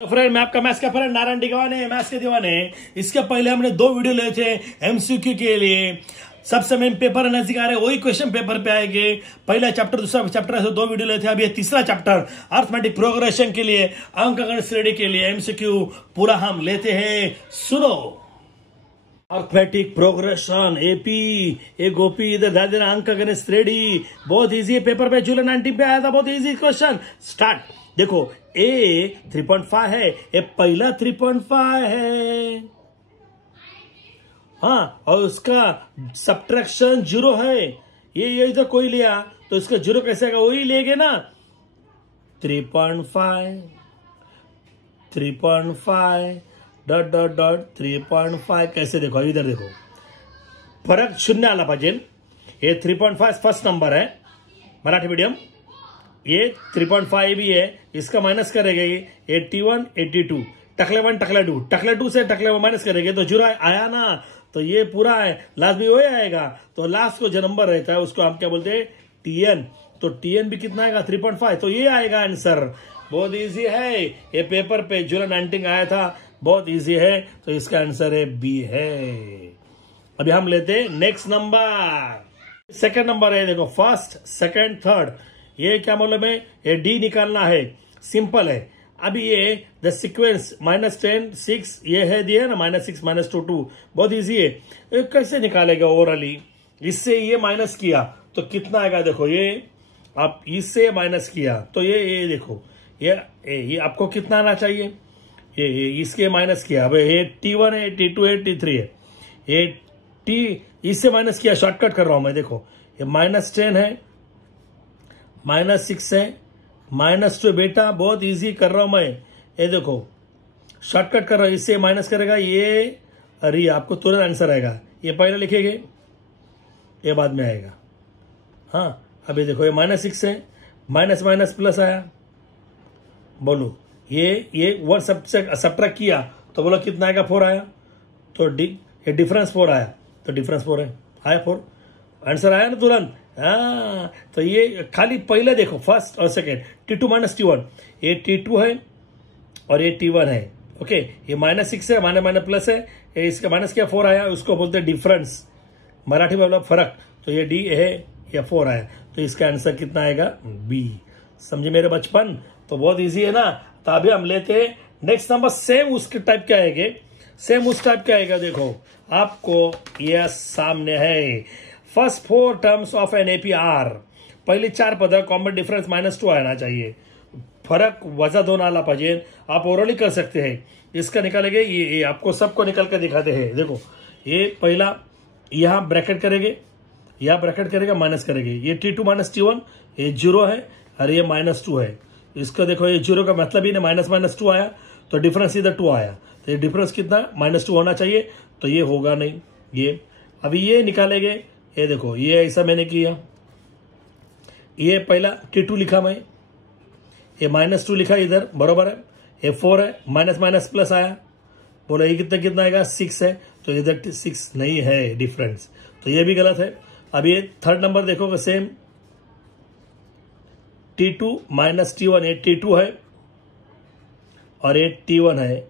तो फ्रेंड, मैं आपका मैथ्स का फ्रेंड नारायण दीवाने, मैथ्स के दीवाने। इसके पहले हमने 2 वीडियो लिए थे एमसीक्यू के लिए। सबसे मेन पेपर नजदीक आ रहे, वही क्वेश्चन पेपर पे आएंगे। पहला चैप्टर, दूसरा चैप्टर, ऐसे 2 वीडियो लिए थे। अब ये तीसरा चैप्टर अर्थमेटिक प्रोग्रेशन के लिए, अंकगणित श्रेणी के लिए एमसीक्यू पूरा हम लेते हैं। सुनो, अर्थमेटिक प्रोग्रेशन एपी, ए गोपी इधर ध्यान देना, अंकगणित श्रेणी बहुत इजी है। पेपर पे जुलाई 19 पे आया था, बहुत इजी क्वेश्चन। स्टार्ट। देखो, ए 3.5 है, ये पहला 3.5 है, हाँ, और उसका सब्ट्रैक्शन 0 है। ये इधर कोई लिया तो इसका 0 कैसे आएगा, वही लेंगे ना। 3.5 डॉट डॉट डॉट 3.5 कैसे, देखो इधर देखो, फरक शून्य आला पाहिजे। ये 3.5 फर्स्ट नंबर है मराठी मीडियम, ये 3.5 भी है, इसका माइनस करेंगे 81 82, टकले 1 टकला 2, टकले 2 से टकले 1 माइनस करेंगे तो 0 आया ना, तो ये पूरा है। लास्ट भी वही आएगा, तो लास्ट को जो नंबर रहता है उसको हम क्या बोलते हैं, टीएन। तो टीएन भी कितना आएगा, 3.5, तो ये आएगा आंसर। बहुत इजी है, ये पेपर पे जुलाई 19 आया था, बहुत इजी है, तो इसका आंसर है बी है। अभी हम लेते हैं नेक्स्ट नंबर। सेकंड नंबर है, देखो फर्स्ट सेकंड थर्ड, ये क्या मतलब है, ये डी निकालना है, सिंपल है। अभी ये द सीक्वेंस -10 6 ये है दिया ना, -6 -2 2, बहुत इजी है। ये कैसे निकालेगा ओवरऑली, इससे ये माइनस किया तो कितना आएगा, देखो ये आप इससे माइनस किया तो ये देखो, ये आपको कितना आना चाहिए, ये इसके माइनस किया। अब ये T1 है, T2 है, T3 है, ये T इससे माइनस किया, शॉर्टकट कर रहा हूं मैं। देखो ये -10 है, -6 है, -2 बेटा, बहुत इजी कर रहा हूं मैं। ये देखो शॉर्टकट कर रहा हूं, इससे माइनस करेगा ये, अरे आपको तुरंत आंसर आएगा। ये पहले लिखेंगे, ये बाद में आएगा। हाँ, अभी देखो ये -6 है, माइनस माइनस प्लस आया, बोलो ये वर्ड सब्ट्रैक्ट किया तो बोलो कितना आएगा, 4 आया। तो ये डिफरेंस 4 आया, तो डिफरेंस 4 है, आया 4, आंसर आया ना तुरंत। हाँ, तो ये खाली पहले देखो फर्स्ट और सेकेंड, T2 - T1, ये T2 है और ये T1 है। ओके, ये -6 है, माइनस प्लस है, ये इसका माइनस क्या 4 आया, उसको बोलते हैं डिफरेंस, मराठी में बोला फर्क। तो ये डी है या 4 आया, तो इसका आंसर कितना आएगा, बी। समझे मेरे बचपन, तो बहुत इजी है ना। तो अभी हम लेते हैं नेक्स्ट नंबर, सेम उसके टाइप के आएंगे, सेम उस टाइप के आएगा। देखो आपको यह सामने है, first 4 terms of an APR, पहले 4 पद, कॉमन डिफरेंस -2 आना चाहिए, फर्क -2 आला पाहिजे। आप ओरली कर सकते हैं, इसका निकालेंगे, ये आपको सबको निकल कर दिखाते हैं। देखो ये पहला यहां ब्रैकेट करेंगे, यहां ब्रैकेट करेगा, माइनस करेंगे, ये T2 - T1, ये 0 है और ये -2 है। इसका देखो ये 0 का मतलब ही नहीं, -2 आया तो डिफरेंस इधर 2 आया, तो ये डिफरेंस कितना -2 होना चाहिए, तो ये होगा नहीं। ये अभी ये निकालेंगे, ये देखो ये ऐसा मैंने किया, ये पहला T2 लिखा मैं, ये -2 लिखा इधर, बरोबर है, ये 4 है, माइनस माइनस प्लस आया, बोलो ये कितना आएगा, 6 है, तो इधर 6 नहीं है डिफरेंस, तो ये भी गलत है। अब ये थर्ड नंबर देखोगे, सेम T2 - T1, ये T2 है और ये T1 है,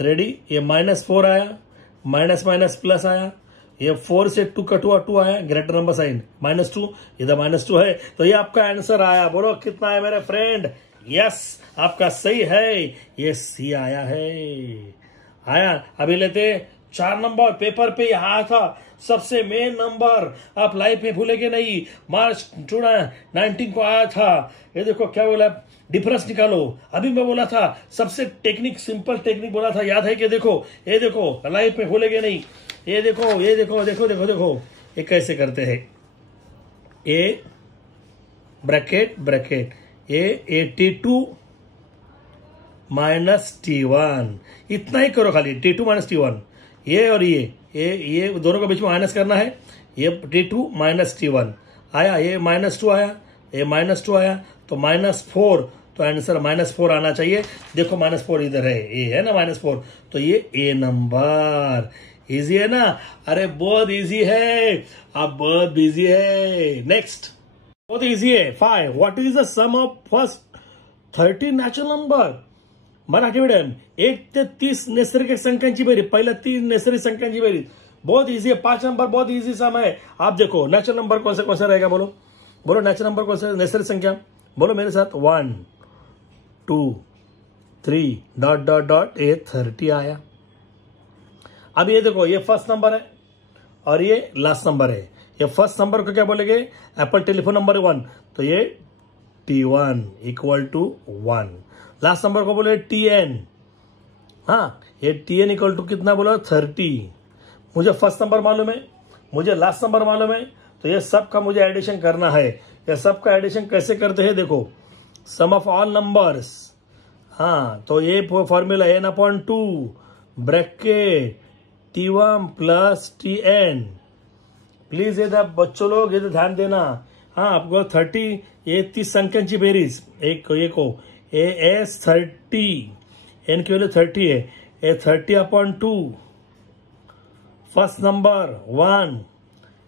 रेडी। ये -4 आया, माइनस माइनस प्लस आया, ये 4 से 2 कटुआ 2 आया, ग्रेटर नंबर साइन -2, इधर -2 है, तो ये आपका आंसर आया। बोलो कितना है मेरे फ्रेंड, यस आपका सही है, ये सी आया है, आया। अभी लेते 4 नंबर, पेपर पे आया था सबसे मेन नंबर, आप लाइफ में भूलेंगे नहीं, मार्च 19 को आया था। ये देखो क्या बोला, डिफरेंस निकालो। अभी मैं बोला था सबसे टेक्निक, सिंपल टेक्निक बोला था, याद है कि देखो ये देखो, लाइफ में भूलेंगे नहीं। ये देखो देखो देखो देखो, ये कैसे करते हैं, ये ब्रैकेट ब्रैकेट, ये T2 - T1, इतना ही करो खाली, T2 - T1, ये और ये दोनों के बीच में माइनस करना है। ये T2 - T1 आया, ये -2 आया, ये -2 आया, तो -4, तो आंसर -4 आना चाहिए। देखो -4 इधर है, ये है ना -4, तो ये ए नंबर। इजी है ना, अरे बहुत इजी है, अब बहुत बिजी है। नेक्स्ट बहुत इजी है, 5, what is the sum of first 13 natural number, Marathi medium 1 ते 30 नैसर्गिक संख्यांची बेरीज, पहिल्या 3 नैसर्गिक संख्यांची बेरीज बहुत इजी है। 5 नंबर बहुत इजी सम है। आप देखो नेचुरल नंबर कौन सा रहेगा, बोलो बोलो नेचुरल नंबर कौन सा, नैसर्गिक संख्या बोलो मेरे साथ, 1 2 3 डॉट डॉट डॉट, ये 30 आया। अब ये देखो, ये फर्स्ट नंबर है और ये लास्ट नंबर है। ये फर्स्ट नंबर को क्या बोलेंगे, एप्पल टेलीफोन नंबर 1, तो ये T1 equal to 1। Last number को बोले TN, हाँ ये TN इक्वल टू कितना बोला, 30। मुझे फर्स्ट नंबर मालूम है, मुझे लास्ट नंबर मालूम है, तो ये सब का मुझे एडिशन करना है। ये सब का एडिशन कैसे करते हैं, देखो सम ऑफ ऑल नंबर्स, हाँ तो ये formula n/2 bracket T1 plus TN। Please ये बच्चों लोग ये ध्यान देना, हाँ आपको 30, ये 30 संख्यांची बेरीज, एक को AS 30, n की वैल्यू 30 है, ये 30/2, फर्स्ट नंबर 1,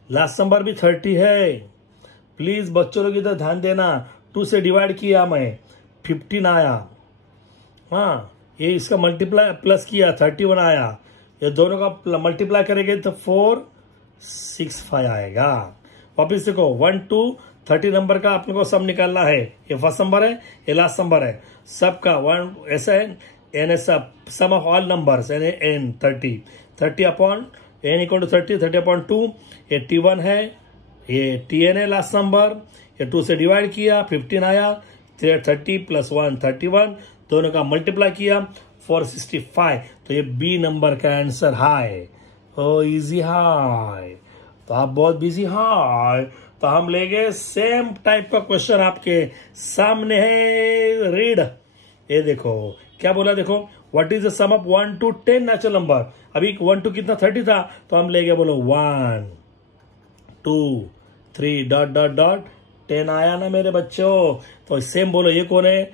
लास्ट नंबर भी 30 है। प्लीज बच्चों लोग इधर ध्यान देना, 2 से डिवाइड किया मैं, 15 आया, हाँ ये इसका मल्टीप्लाई प्लस किया 31 आया, ये दोनों का मल्टीप्लाई करेंगे तो 465 आएगा। वापिस देखो 1 to 30 नंबर का आप लोग को सब निकालना है। ये फर्स्ट नंबर है, ये लास्ट नंबर है, सबका 1 ऐसा है, एन सब sum of all numbers n 30 upon n equal to 30/2। ये T1 है, ये TN है लास्ट नंबर, ये 2 से डिवाइड किया 15 आया, 30 प्लस 1 31, दोनों का मल्टीप्लाई किया 465, तो ये बी नंबर का आंसर है। ओ इजी हाय, तो आप बहुत बिजी हाय, तो हम लेंगे सेम टाइप का क्वेश्चन आपके सामने है, रीड। ये देखो क्या बोला, देखो what is the sum of 1 to 10 natural number. अभी 1 to कितना 30 था, तो हम लेंगे बोलो 1 2 3 डॉट डॉट डॉट 10 आया ना मेरे बच्चों। तो सेम बोलो, ये कौन है,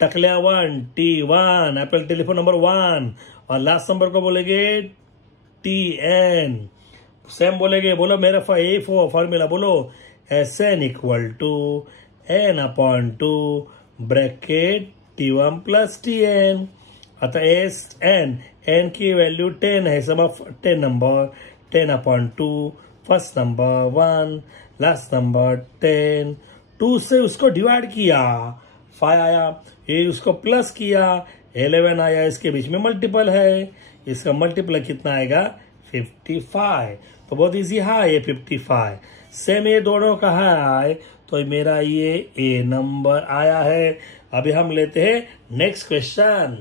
टकलिया 1 T1 एप्पल टेलीफोन नंबर 1, और लास्ट नंबर को बोलेंगे TN। सेम बोलेंगे, बोलो मेरा फॉर्मूला बोलो, SN equal to n/2 bracket T1 plus TN। अतः n की वैल्यू 10 है, sum of 10 number, 10/2, first number 1, last number 10, 2 से उसको डिवाइड किया 5 आया, ये उसको प्लस किया 11 आया, इसके बीच में मल्टीपल है, इसका मल्टीपल कितना आएगा 55। तो बहुत इजी है, ये 55। सेम ये दोनों का है, तो मेरा ये ए नंबर आया है। अभी हम लेते हैं नेक्स्ट क्वेश्चन,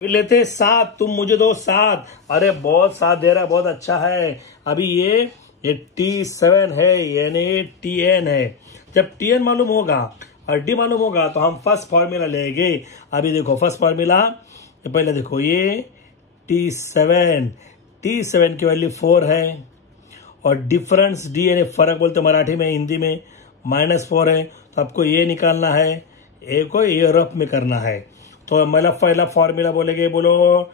लेते हैं 7, तुम मुझे दो 7। अरे बहुत 7 दे रहा है, बहुत अच्छा है। अभी ये T7 है, यानी TN है। जब TN मालूम होगा और D मालूम होगा तो हम फर्स्ट फॉर्मूला लेंगे। अभी देखो फर्स्ट फॉर्मूला, पहले देखो ये T7 की वैल्यू 4 है, और डिफरेंस D यानी फर्क बोलते मराठी में, हिंदी में -4 है, तो आपको ये निकालना है, ए को ये रफ में करना है। तो मतलब पहला फॉर्मूला बोलेंगे, बोलो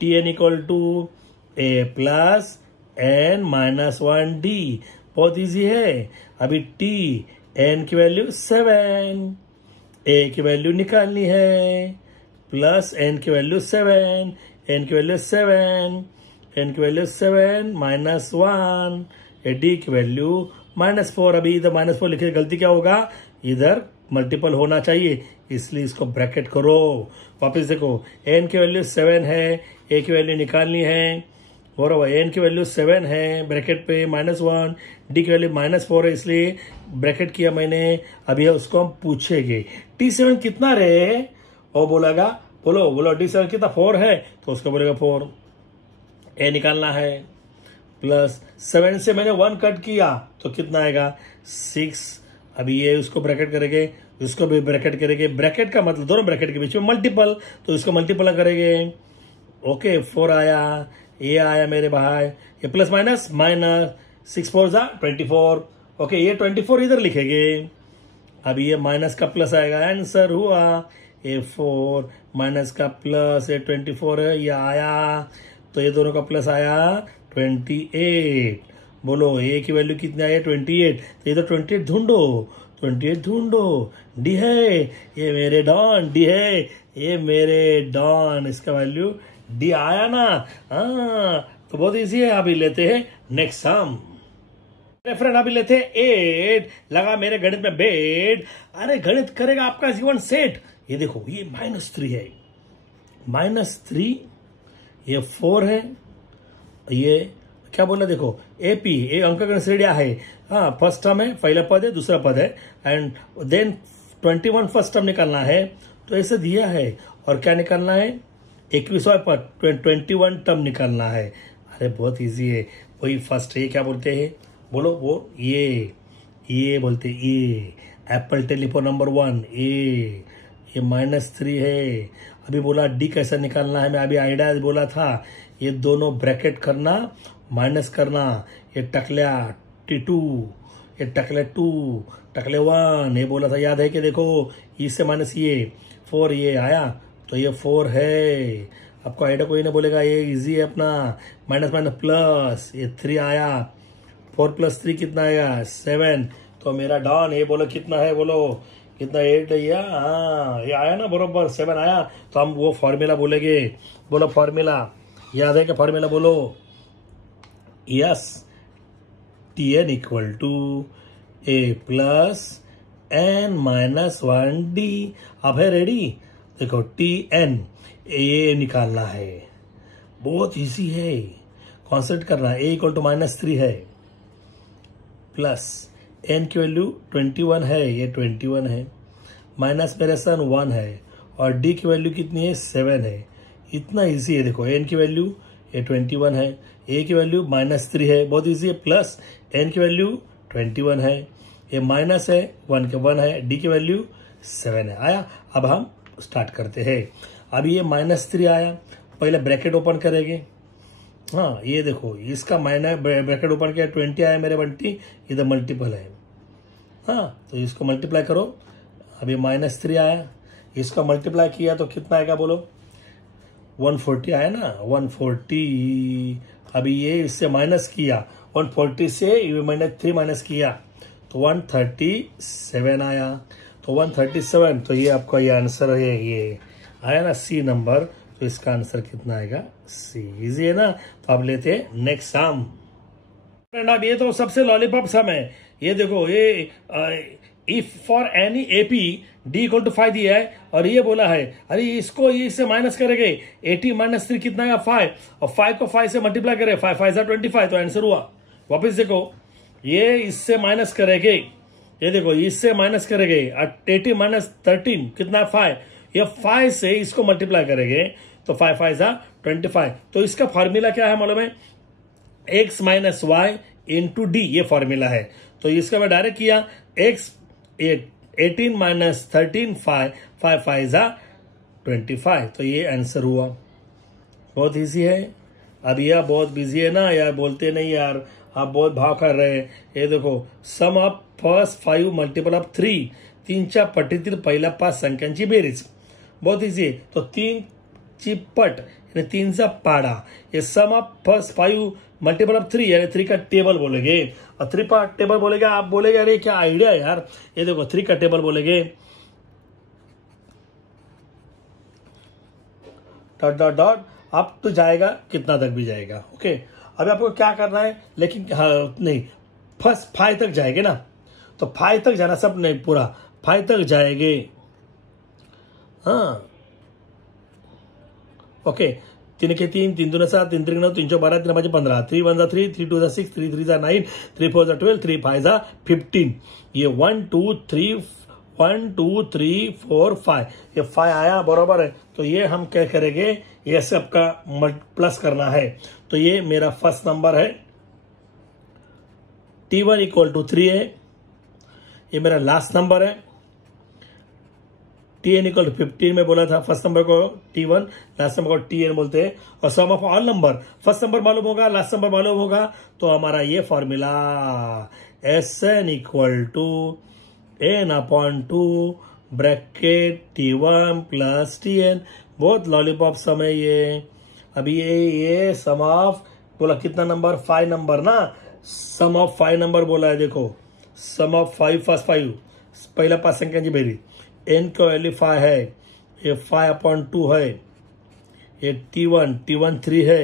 TN equal to A plus N -1D। बहुत इजी है। अभी N की वैल्यू 7, A की वैल्यू निकालनी है, प्लस N की वैल्यू 7, N की वैल्यू 7, N की वैल्यू 7 -1, D की वैल्यू -4। अभी इधर -4 लिखे, गलती क्या होगा, इधर मल्टीपल होना चाहिए, इसलिए इसको ब्रैकेट करो। वापस देखो, n की वैल्यू 7 है, a की वैल्यू निकालनी है, और n की वैल्यू 7 है, ब्रैकेट पे -1, d की वैल्यू -4 है, इसलिए ब्रैकेट किया मैंने। अभी उसको हम पूछेंगे T7 कितना रहे, और बोलेगा, बोलो D7 कितना 4 है, तो उसको बोलेगा 4, a निकालना है, प्लस 7 से मैंने 1 कट किया तो कितना आएगा 6। अभी ये उसको ब्रैकेट करेंगे, उसको भी ब्रैकेट करेंगे, ब्रैकेट का मतलब दोनों ब्रैकेट के बीच में मल्टीपल, तो इसको मल्टीपल करेंगे। ओके 4 आया, ये आया मेरे भाई, ये प्लस माइनस 6 4 24। ओके ये 24 इधर लिखेंगे। अभी ये माइनस का प्लस आएगा, आंसर हुआ ये 4 माइनस का प्लस, ये 24 है, ये आया, तो ये दोनों का प्लस आया 28। बोलो ए की वैल्यू कितनी आई है 28, तो ये तो 28 ढूंढो, 28 ढूंढो, डी है, ये मेरे डॉन डी है, ये मेरे डॉन, इसका वैल्यू डी आया ना। हाँ, तो बहुत इजी है। अभी लेते हैं नेक्स्ट सम। फ्रेंड अभी लेते हैं 8, लगा मेरे गणित में बेड। अरे गणित करेगा आपका जीवन सेठ। ये देखो ये -3 है, -3, ये 4 है, ये क्या बोला देखो एपी, ये अंकगण श्रेणी आहे। हाँ, फर्स्ट टर्म है, पहला पद है, दूसरा पद है, एंड देन 21 फर्स्ट टर्म निकालना है। तो ऐसे दिया है, और क्या निकालना है 21वां पद 21 टर्म निकालना है। अरे बहुत इजी है, वही फर्स्ट। ये क्या बोलते हैं बोलो, वो ये बोलते ये एप्पल टेलीफोन नंबर 1 ये -3 है। अभी बोला डी कैसे निकालना है, मैं अभी आइडिया बोला था। ये दोनों ब्रैकेट करना, माइनस करना, ये टकल्या T2, ये टकले 2, टकले 1, ये बोला था याद है कि देखो इससे माइनस ये 4, ये आया तो ये 4 है। आपको आइडिया कोई नहीं बोलेगा, ये इजी है अपना। माइनस माइनस प्लस, ये 3 आया, 4 + 3 कितना आएगा 7। तो मेरा डॉन ये बोलो कितना है, बोलो कितना 8 है या। हाँ ये आया ना बरोबर 7 आया। तो हम वो फॉर्मूला बोलेंगे, बोलो फॉर्मूला याद है क्या फॉर्मूला बोलो। Yes, Tn = A + n - 1D। अब है रेडी, देखो Tn ये निकालना है, बहुत इजी है, कॉन्सेंट्रेट करना है। A = -3 है, प्लस n की वैल्यू 21 है, ये 21 है, माइनस मेरे सन 1 है, और d की वैल्यू कितनी है 7 है। इतना इजी है, देखो n की वैल्यू ये 21 है, a की वैल्यू -3 है, बहुत इजी है, प्लस n की वैल्यू 21 है, ये माइनस है 1 है, d की वैल्यू 7 है। आया, अब हम स्टार्ट करते हैं। अभी ये -3 आया, पहले ब्रैकेट ओपन करेंगे। हाँ ये देखो इसका माइनस ब्रैकेट ओपन किया 20 आया मेरे बंटी, इधर मल्टीपल है। हाँ तो इसको मल्टीप्लाई करो, अभी -3 आया, इसका मल्टीप्लाई किया तो कितना आएगा बोलो 140 आया ना, 140। अभी ये इससे माइनस किया, 140 से -3 माइनस किया तो 137 आया। तो 137, तो ये आपका ये आंसर है, ये आया ना सी नंबर। तो इसका आंसर कितना आएगा सी। इजी है ना। तो आप लेते हैं नेक्स्ट सम। फ्रेंड अब ये तो सबसे लॉलीपॉप सम है। ये देखो ये if for any AP D = 5 दिया है, और ये बोला है अरे इसको इससे माइनस करेंगे 80 - 3 कितना है 5, और 5 को 5 से मल्टीप्लाई करें, 5 5 = 25। तो आंसर हुआ। वापस देखो ये इससे माइनस करेंगे, ये देखो इससे माइनस करेंगे 80 - 13 कितना 5, ये 5 से इसको मल्टीप्लाई करेंगे तो 5 5 = 25। तो इसका फॉर्मूला क्या है मालूम है, x - y × d, ये फॉर्मूला है। तो इसका मैं डायरेक्ट किया, x 18 - 13 5 5 5 = 25। तो ये आंसर हुआ। बहुत इजी है। अब यह बहुत बिजी है ना यार, बोलते नहीं यार, आप बहुत भाव कर रहे हैं। ये देखो सम ऑफ फर्स्ट 5 मल्टीपल ऑफ 3, 3च्या पटीतील पहिल्या 5 संख्यांची बेरीज। बहुत इजी है। तो 3 ची पट यानी 3चा पाड़ा, ये सम ऑफ फर्स्ट 5 मल्टीपल ऑफ 3 यानी 3 का टेबल बोलेंगे। और 3 का टेबल बोलेगा, आप बोलेगे अरे क्या आइडिया यार। ये देखो 3 का टेबल बोलेंगे, डॉट डॉट डॉट अप तो जाएगा कितना तक भी जाएगा। ओके, अभी आपको क्या करना है, लेकिन हाँ नहीं, फर्स्ट 5 तक जाएंगे ना, तो 5 तक जाना, सब नहीं पूरा 5 तक जाएंगे। हाँ ओके, 3 के 3, 3 दूना 7, 3 त्रिक 9, 3 चौक 12, 3 5 15, 3 1 3, 3 2 6, 3 3 9, 3 4 12, 3 5 15। ये 1 2 3 1 2 3 4 5, ये 5 आया बराबर है। तो ये हम क्या करेंगे, ये सबका प्लस करना है। तो ये मेरा फर्स्ट नंबर है, T1 = 3 है। ये मेरा लास्ट नंबर है, Tn = 15 में बोला था। फर्स्ट नंबर को T1, लास्ट नंबर को Tn बोलते हैं। और sum of all number, first number मालूम होगा, लास्ट नंबर मालूम होगा, तो हमारा ये formula Sn = n/2 bracket T1 + Tn। बहुत लॉलीपॉप सम है ये। अभी ये सम ऑफ बोला कितना नंबर, 5 नंबर ना, सम ऑफ 5 नंबर बोला है। देखो सम ऑफ 5 फर्स्ट 5 पहिला 5 संख्यांची बेरीज, n का वैल्यू 5 है, ये 5/2 है, ये T1 3 है,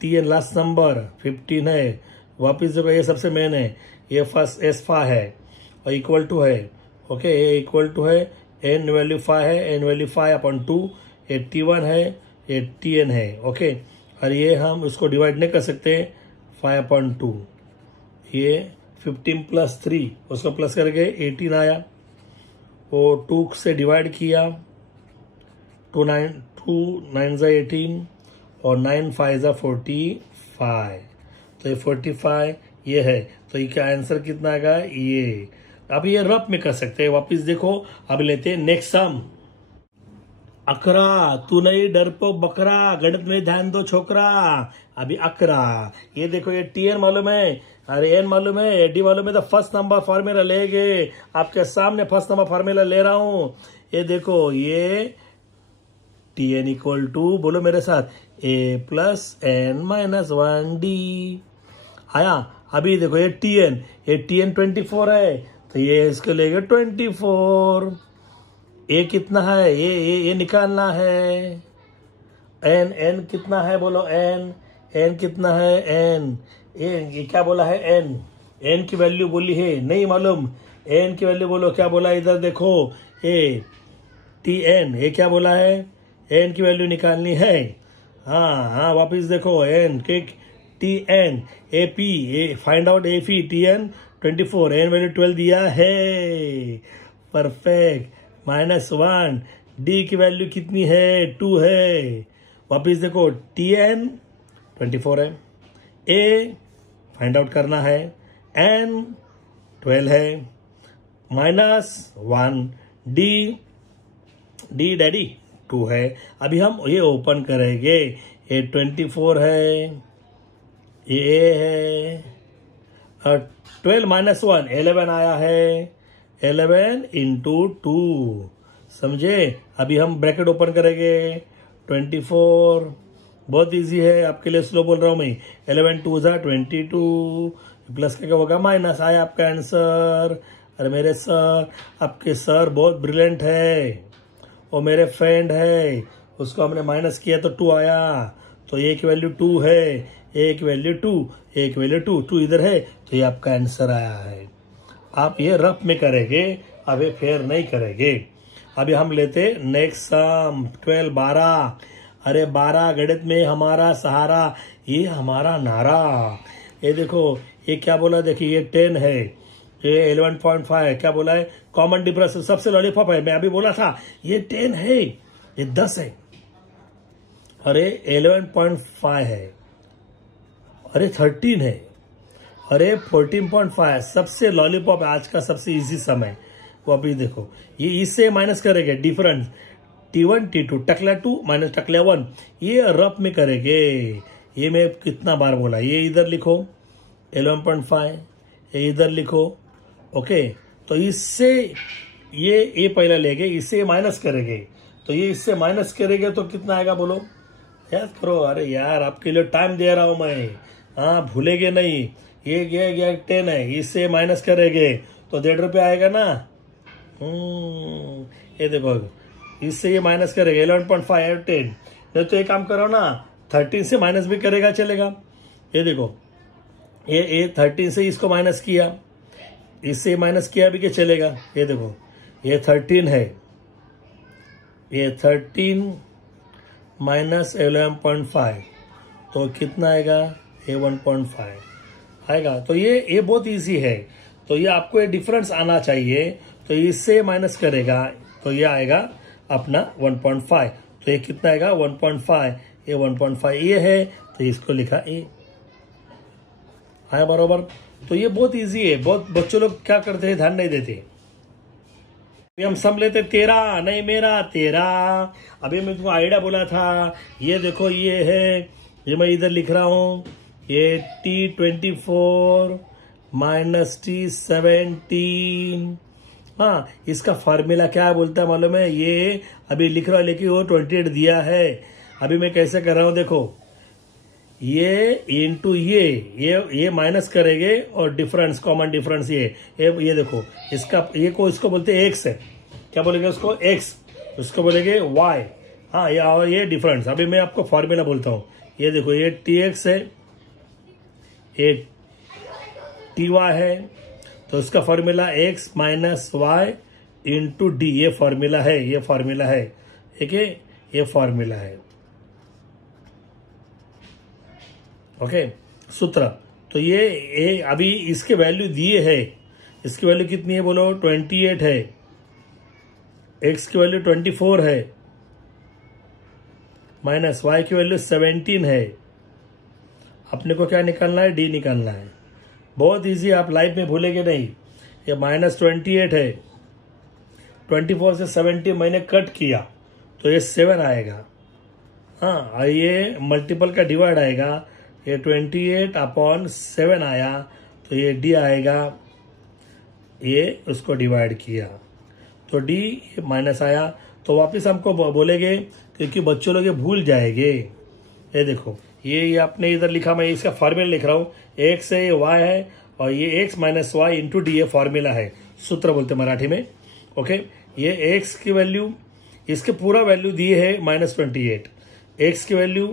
Tn लास्ट नंबर 15 है, वापिस देखो ये सबसे मेन है, ये फर्स्ट S5 है और इक्वल टू है, ओके, ये इक्वल टू है, n वैल्यू 5 है, n वैल्यू 5/2, ये T1 है, ये Tn है, ओके, और ये हम उसको डिवाइड नहीं कर सकते 5/2, ये 15 + 3 उसको प्लस करके 18 आया, वो 2 से डिवाइड किया, 2 9 18 और 9 5 45, तो ये 45 ये है, तो ये क्या आंसर कितना आएगा ये। अब ये रफ में कर सकते हैं, वापिस देखो, अब लेते हैं नेक्स्ट सम। अकरा तू नहीं डरपोक बकरा, गणित में ध्यान दो छोकरा। अभी अकरा, ये देखो ये Tn मालूम है, अरे n मालूम है, डी मालूम है, तो फर्स्ट नंबर फॉर्मूला लेंगे, आपके सामने फर्स्ट नंबर फॉर्मूला ले रहा हूं। ये देखो ये Tn इक्वल टू, बोलो मेरे साथ, a + n - 1d आया। अभी देखो ये Tn 24 है, तो ये इसको लेंगे 24, ए कितना है, ये निकालना है, n कितना है, बोलो n कितना है, ये क्या बोला है, n की वैल्यू बोली है, नहीं मालूम, n की वैल्यू बोलो, क्या बोला इधर देखो, Tn, ये क्या बोला है, n की वैल्यू निकालनी है, हाँ वापिस देखो, n के Tn AP, find out AP Tn 24, n value 12 दिया है, परफेक्ट, -1, d की वैल्यू कितनी है, 2 है, वापिस देखो Tn 24 है, a फाइंड आउट करना है, n 12 है, -1, d डैडी 2 है। अभी हम ये ओपन करेंगे, ये 24 है, ये a है, और 12 - 1 11 आया है, 11 × 2, समझे। अभी हम ब्रैकेट ओपन करेंगे, 24, बहुत इजी है, आपके लिए स्लो बोल रहा हूं मैं, 11 × 2 = 22, प्लस क्या होगा माइनस, आया आपका आंसर। अरे मेरे सर, आपके सर बहुत ब्रिलियंट है, वो मेरे फ्रेंड है, उसको हमने माइनस किया तो 2 आया, तो ए की वैल्यू 2 है, ए की वैल्यू 2, ए की वैल्यू 2 इधर है, तो ये आपका आंसर आया है। आप ये रफ में करेंगे, अभी फेयर नहीं करेंगे। अभी हम लेते नेक्स्ट सम 12। अरे 12 गणित में हमारा सहारा, ये हमारा नारा। ये देखो ये क्या बोला, देखिए ये 10 है, ये 11.5 है, क्या बोला है, कॉमन डिफरेंस सबसे लॉलीपॉप है, मैं अभी बोला था ये 10 है, ये 10 है, अरे 11.5 है, अरे 13 है, अरे 14.5 सबसे लॉलीपॉप है, आज का सबसे इजी समय। वो अभी देखो ये इससे माइनस करेंगे डिफरेंस, T1 T2 टकला 2 - टकला 1, ये रफ में करेंगे। ये मैं कितना बार बोला, ये इधर लिखो 11.5, ये इधर लिखो, ओके, तो इससे ये पहले लेंगे, इससे माइनस करेंगे, तो ये इससे माइनस करेंगे तो कितना आएगा बोलो, याद करो। अरे यार आपके लिए टाइम दे रहा हूं मैं, हाँ भूलेंगे नहीं। ये 10 है, इससे माइनस करेंगे तो 1.5 रुपया आएगा ना। ये देखो इससे ये माइनस करेगा 11.5 10, नहीं तो एक काम करो ना, 13 से माइनस भी करेगा चलेगा। ये देखो ये 13 से इसको माइनस किया, इससे माइनस किया भी क्या चलेगा। ये देखो ये 13 है, ये 13 - 11.5 तो कितना आएगा, ये 1.5 आएगा। तो ये बहुत इजी है, तो ये आपको ये डिफरेंस आना चाहिए, तो इससे माइनस करेगा तो ये आएगा अपना 1.5, तो ये कितना आएगा 1.5, ये 1.5 ये है, तो इसको लिखा ए आया बरोबर। तो ये बहुत इजी है, बहुत बच्चों लोग क्या करते हैं ध्यान नहीं देते। हम सम लेते 13, नहीं मेरा 13। अभी मैं तुमको आइडिया बोला था, ये देखो ये है, ये मैं इधर लिख रहा हूं, ये T24 - T17। हाँ इसका फार्मूला क्या बोलता है मालूम है, ये अभी लिख रहा हूं लेकिन वो 28 दिया है। अभी मैं कैसे कर रहा हूं देखो, ये इंटू ये माइनस करेंगे और डिफरेंस कॉमन डिफरेंस ये देखो इसका, ये को इसको बोलते हैं एक्स है, क्या बोलेंगे उसको एक्स, उसको बोलेंगे y। हाँ, ये डिफरेंस। अभी मैं आपको फॉर्मूला बोलता हूँ। ये देखो, ये tx है, ये ty है, तो इसका formula x minus Y into D, ये फॉर्मूला है, ये फॉर्मूला है, ठीक है, ये फॉर्मूला है। ओके, सूत्र। तो ये अभी इसके वैल्यू दिए है, इसकी वैल्यू कितनी है बोलो, 28 है, x की वैल्यू 24 है, माइनस y की वैल्यू 17 है। अपने को क्या निकालना है, d निकालना है। बहुत इजी, आप लाइफ में भूलेंगे नहीं। ये माइनस 28 है, 24 से 17 मैंने कट किया तो ये 7 आएगा। हाँ, ये मल्टीपल का डिवाइड आएगा, ये 28 अपॉन 7 आया, तो ये d आएगा, ये उसको डिवाइड किया तो d माइनस आया। तो वापस हमको बोलेंगे, क्योंकि बच्चों लोग ये भूल जाएंगे। ये देखो, ये आपने इधर लिखा, मैं इसका फॉर्मूला लिख रहा हूँ, x है, ये y है, और ये x minus Y into D, ये फॉर्मूला है, सूत्र बोलते मराठी में। ओके, ये x की वैल्यू, इसके पूरा वैल्यू दिए है माइनस 28, x की वैल्यू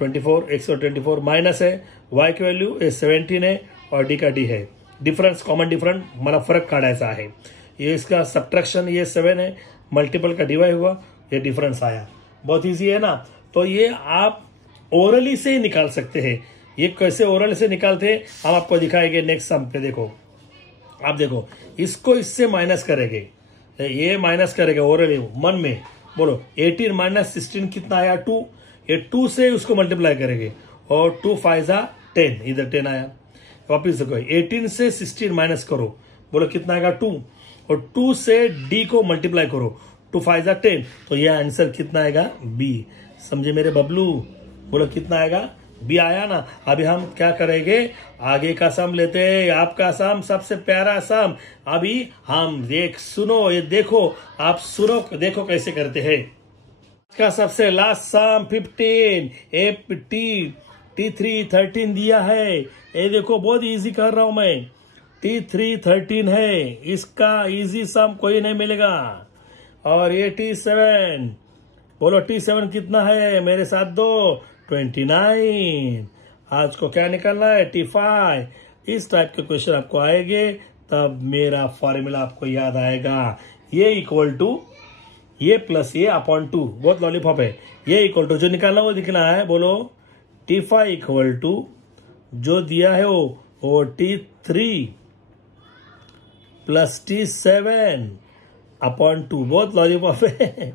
24, x और 24 माइनस है, y की वैल्यू 17 है, और d का d है। डिफरेंस, कॉमन डिफरेंस, मला फरक काढायचा आहे। ये इसका सब्ट्रैक्शन, ये 7 है, मल्टीपल का डिवाइड हुआ, ये डिफरेंस आया। बहुत इजी है ना। तो ये आप ओरली से निकाल सकते हैं। ये कैसे ओरल से निकालते हैं हम आपको दिखाएंगे नेक्स्ट सम पे। देखो, आप देखो, इसको इससे माइनस करेंगे, ये माइनस करेगा ओरली मन में। बोलो 18 माइनस 16 कितना आया, 2। ये 2 से उसको मल्टीप्लाई करेंगे, और 2 5 10, इधर 10 आया। वापिस देखो, 18 से 16 माइनस करो, बोलो कितना आएगा, 2, और 2 से d को मल्टीप्लाई करो, 2 5 10, तो ये आंसर कितना आएगा, b। समझे मेरे बबलू? बोलो कितना आएगा, b आया ना। अभी हम क्या करेंगे, आगे का सम लेते हैं, आपका सम सबसे प्यारा सम। अभी हम सुनो, ये देखो, आप सुनो, देखो कैसे करते हैं। का सबसे लास्ट सम 15, T3 13 दिया है। ये देखो, बहुत इजी कर रहा हूं मैं। T3 13 है, इसका इजी सम कोई नहीं मिलेगा। और ये T7, बोलो T7 कितना है, मेरे साथ दो, 29। आज को क्या निकालना है, T5। इस टाइप के क्वेश्चन आपको आएंगे, तब मेरा फॉर्मूला आपको याद आएगा। ये इक्वल टू ये प्लस ये अपॉन 2, बहुत लॉलीपॉप है। ये इक्वल टू जो निकालना वो दिखना है, बोलो T5 इक्वल टू जो दिया है वो T3 प्लस T7 अपॉन 2, बहुत लॉलीपॉप है।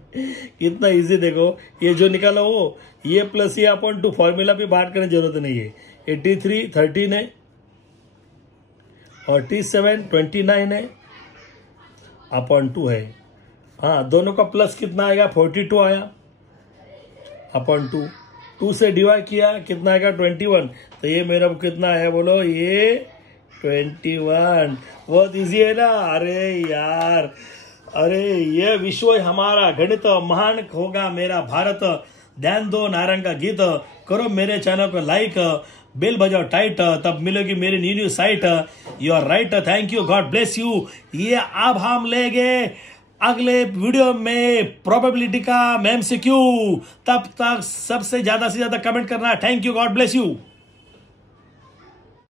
कितना इजी, देखो, ये जो निकाला वो ये प्लस ये अपॉन 2, फॉर्मूला भी बात करने की जरूरत नहीं है। ये T3 13 है, और T7 29 है, अपॉन 2 है। हाँ, दोनों का प्लस कितना आएगा, 42 आया, अपॉन 2। 2 से डिवाइड किया, कितना आएगा, 21। तो ये मेरा कितना है, बोलो ये 21। बहुत इजी है ना। अरे यार, अरे ये विश्व हमारा, गणित महान होगा मेरा भारत। ध्यान दो, नारायण का गीत करो, मेरे चैनल को लाइक, बेल बजाओ टाइट, तब मिलेगी मेरी new site. You are right, thank you, God bless you. ये अब हम लेंगे अगले वीडियो में प्रोबेबिलिटी का MCQ। तब तक सबसे ज्यादा से ज्यादा कमेंट करना। Thank you, God bless you.